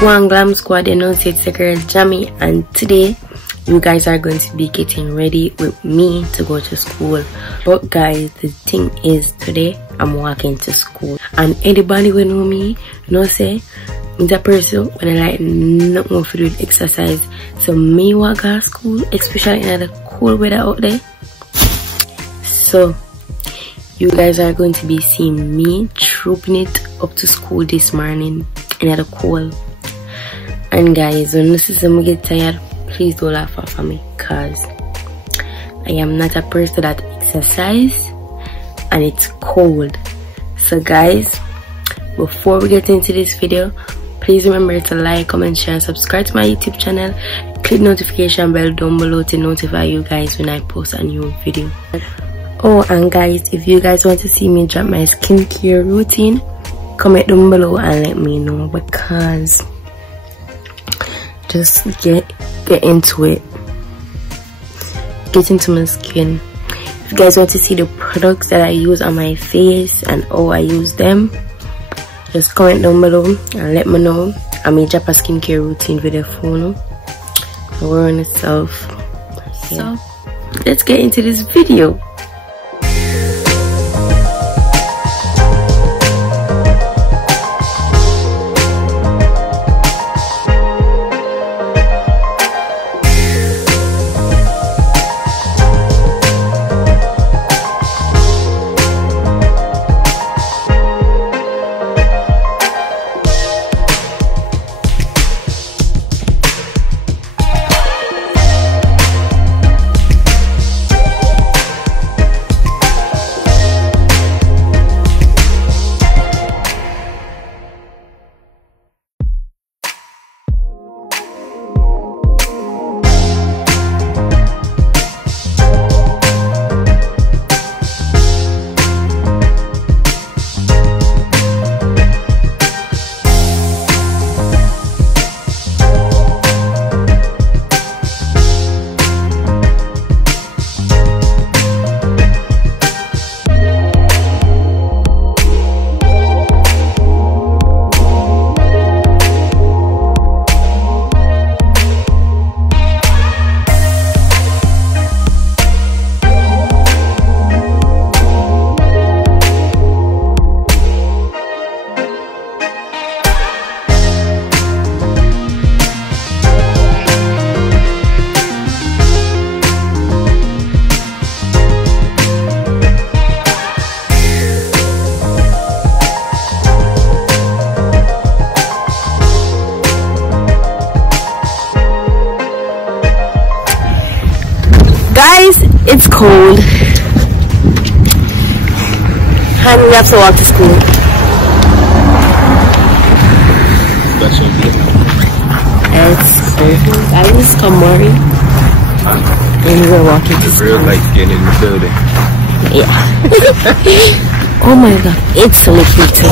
One Glam Squad, you know, it's the girl Jammy, and today you guys are going to be getting ready with me to go to school. But guys, the thing is, today I'm walking to school, and anybody will know me, know say I'm the person when I like nothing more to do with exercise. So me walk to school, especially in the cold weather out there. So you guys are going to be seeing me trooping it up to school this morning in the cold. And guys, when this is when get tired, please don't laugh at me, cause I am not a person that exercise and it's cold. So guys, before we get into this video, please remember to like, comment, share, and subscribe to my YouTube channel. Click notification bell down below to notify you guys when I post a new video. Oh, and guys, if you guys want to see me drop my skincare routine, comment down below and let me know, because just get into it, get into my skin. If you guys want to see the products that I use on my face and how I use them, just comment down below and let me know. I may drop a skincare routine video for you. We're on itself. So let's get into this video. It's cold and we have to walk to school. It's cold. Guys, come on. And we're walking to school. Real light skin in the building. Yeah. Oh my god, it's slippery too.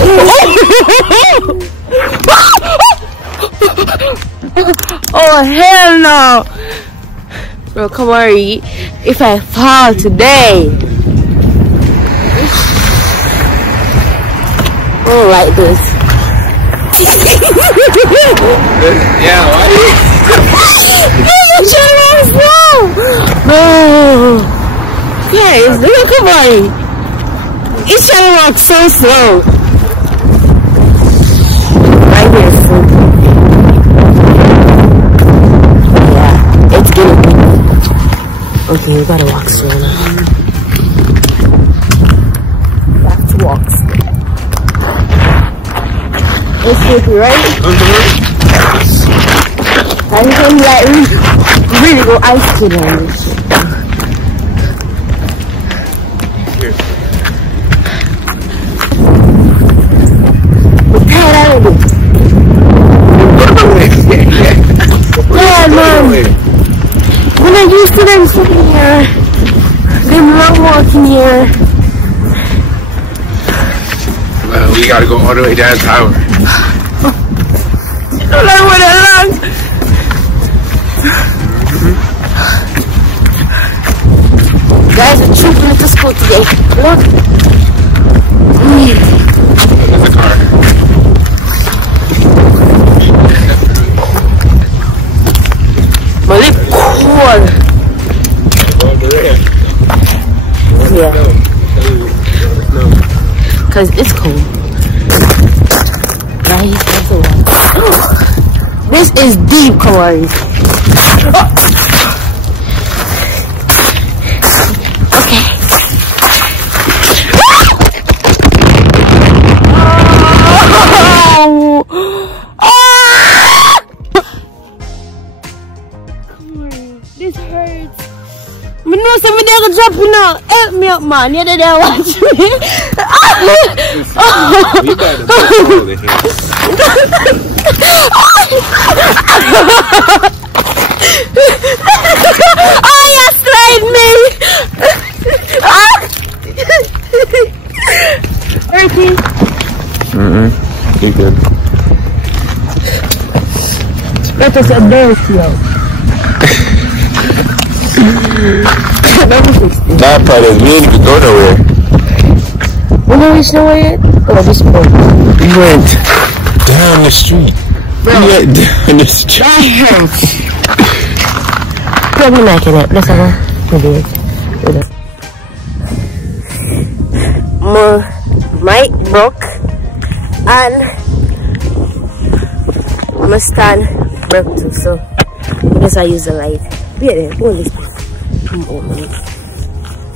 Oh hell no. Bro, come on, if I fall today. Oh, like this. Yeah, why? No. Guys, look, come on. It shall walk so slow. Right here, so. Yeah, it's getting. Okay, we gotta walk slow now. Back to walk slow. Let's see if you're ready. I'm gonna like really go ice skating on this shit. We're tired already. Yeah, man. When I used to them sitting here, them long walking here. Well, we gotta go all the way down tower. You don't know where they're long. Guys, we're trooping to school today. Look. There's a car. because it's cold. Guys, let's go. This is deep, Corey. Okay. This hurts. I know somebody can drop you now. Help me up, man. You're there watching me. You better hold it here. Oh, you slide me. Hurting. You good. That is a dirty yo. That part is we didn't even go nowhere. We don't reach nowhere yet? Oh, this point. We went down the street. We went down the street. That hurts. Probably not it. Let's have a video. My mic broke and my stand broke too, so I guess I use the light. Yeah, there, hold this thing. Oh, man.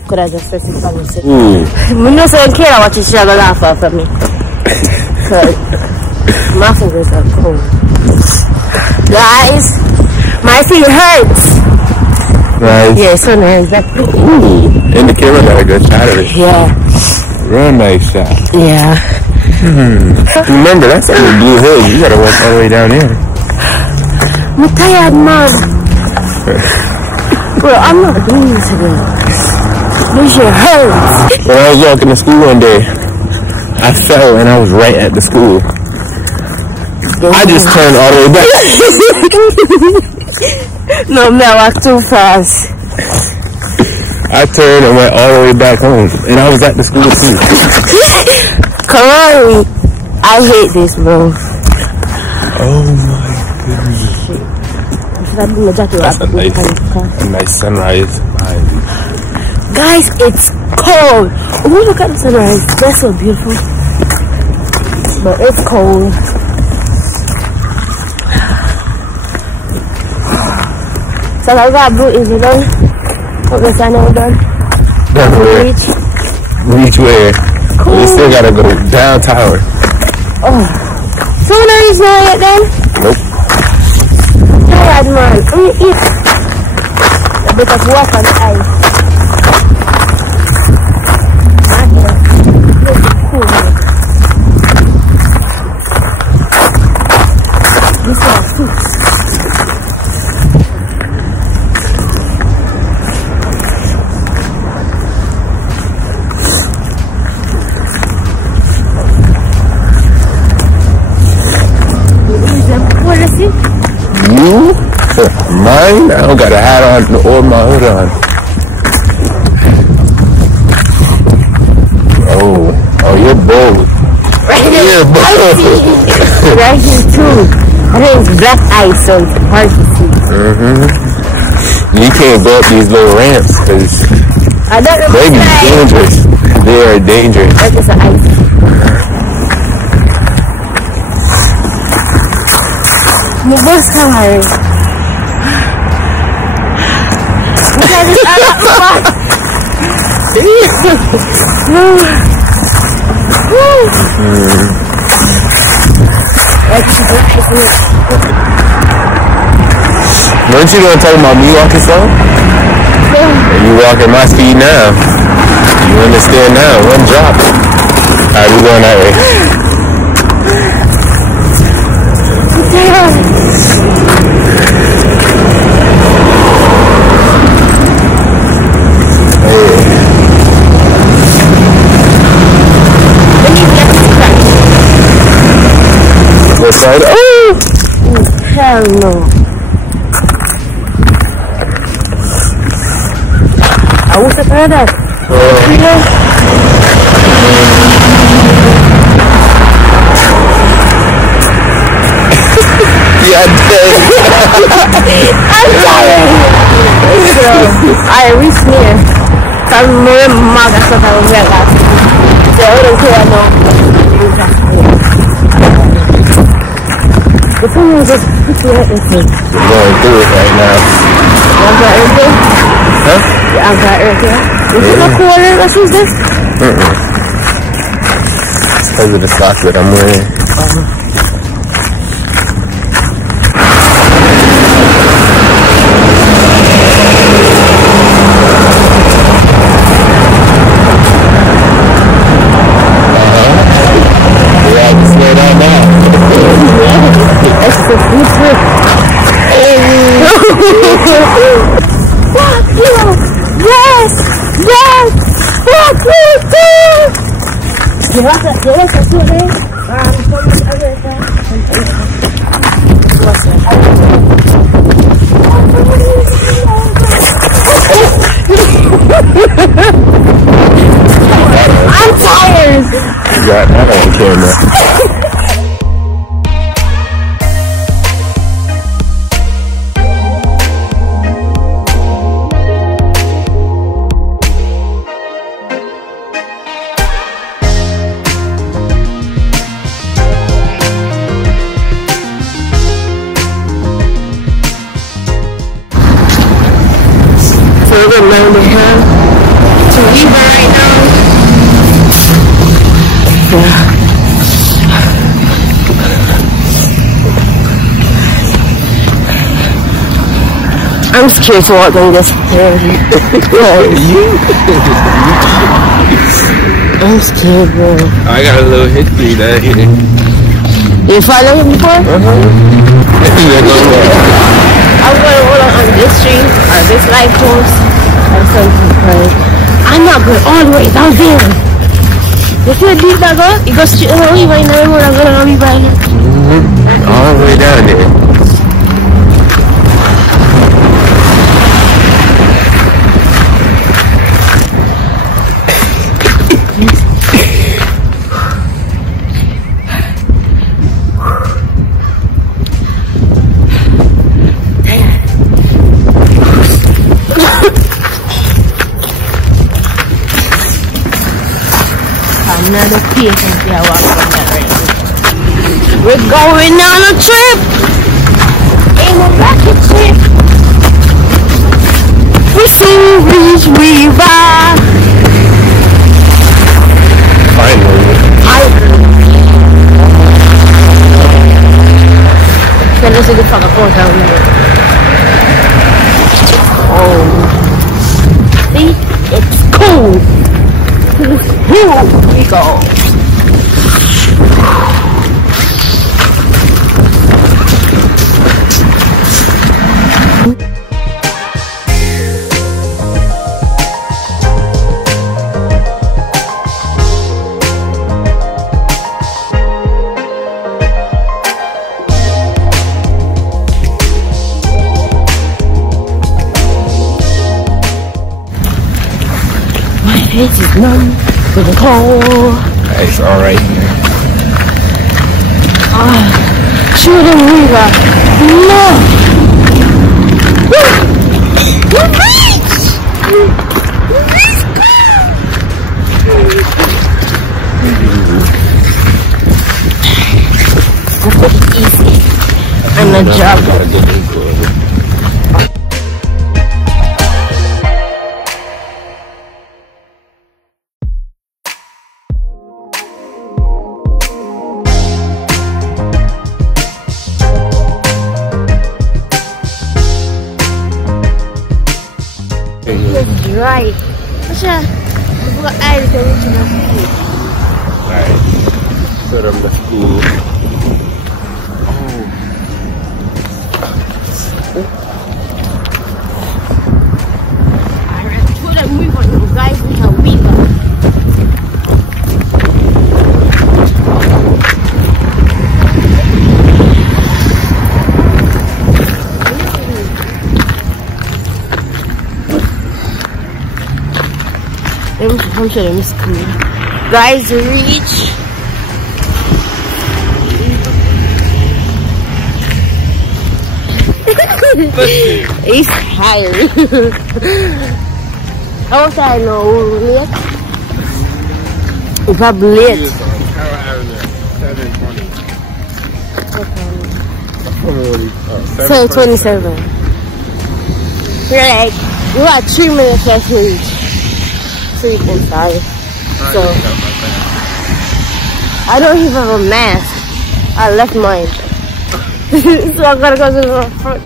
Could I just press it on the set? I know someone care what you should laugh off of me. Because my fingers are cold. Guys, my thing hurts. Nice. Yeah, so nice. And the camera got a good shot of it. Yeah. Real nice shot. Yeah. Remember, that's like a blue hood. You gotta walk all the way down there. I'm tired, man. Bro, I'm not doing this again. This shit hurts. When I was walking to school one day, I fell and I was right at the school. I just turned all the way back. No, man, I walked too fast. I turned and went all the way back home, and I was at the school too. Come on, I hate this, bro. Oh my goodness. That's a nice sunrise. Guys, it's cold. Oh, look at the sunrise. That's so beautiful. But it's cold. So I got blue is it done? What the sun is done? That's where? Reach where? Cool. We still gotta go down tower. Oh. So when are you snowing yet then? Nope. Tired, man. Let me eat a bit of walk on the ice. This is fruit. You? Mine? I don't got a hat on or my hood on. Oh, you're bold. Right here. You're bold. Right here too. I think it's black ice, so it's hard to see. You can't go up these little ramps because they be dangerous. They are dangerous. That is ice. My boss tired. Weren't you gonna talk about me walking slow? And you walk at my speed now. You understand now? One drop. Alright, we going that way. What side? Oh! Hell no. I wish I heard that. Yeah, I'm dead. I'm tired. So, I reached here. I'm more mad at what I was here last. Yeah, I don't care now. The thing is just picky at this thing. We're going through it right now. You have that everything? Huh? You have that everything? Is it a quarter? What is this? It's because of the socks that I'm wearing. Fuck you! Yes! Yes! Fuck you too! You want to do it today? I'm tired! You got that on camera. So we're going to learn to leave her right now. Yeah. I'm scared to walk down this stairs. I'm scared, bro. I got a little history down here. You follow him before? I'm going to hold on this street or this light post or something, because I'm not going all the way down there. You see how deep that goes? It goes straight away right now. I'm going to be right here. All the way down there. Another patience here walking on that right now. We're going on a trip! In a rocket ship! We sing Beach River! Finally. Can I see the fucking phone down there? Oh. See? It's cool! Here we go. My face is numb with the cold. It's alright here. Shoot him, Riva. No! Easy. I'm a job. Right. Masya, buka air dari sana. Alright. Serem the school. Alright, sudah move on, guys. We have weaver. I'm sure I'm screwed. Guys, reach. He's tired. How was I know? We're probably late. 7:27. We're like, we got 3 minutes left to reach 3.5. So I don't even have a mask. I left mine. So I gotta go to the front.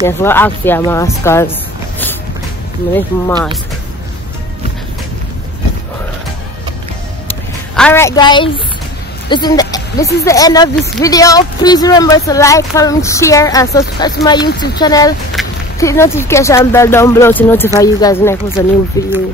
Yes, we're actually a mask, cause I'm gonna leave my mask. Alright guys, this is the end of this video. Please remember to like, comment, share, and subscribe to my YouTube channel. Click the notification bell down below to notify you guys when I post a new video.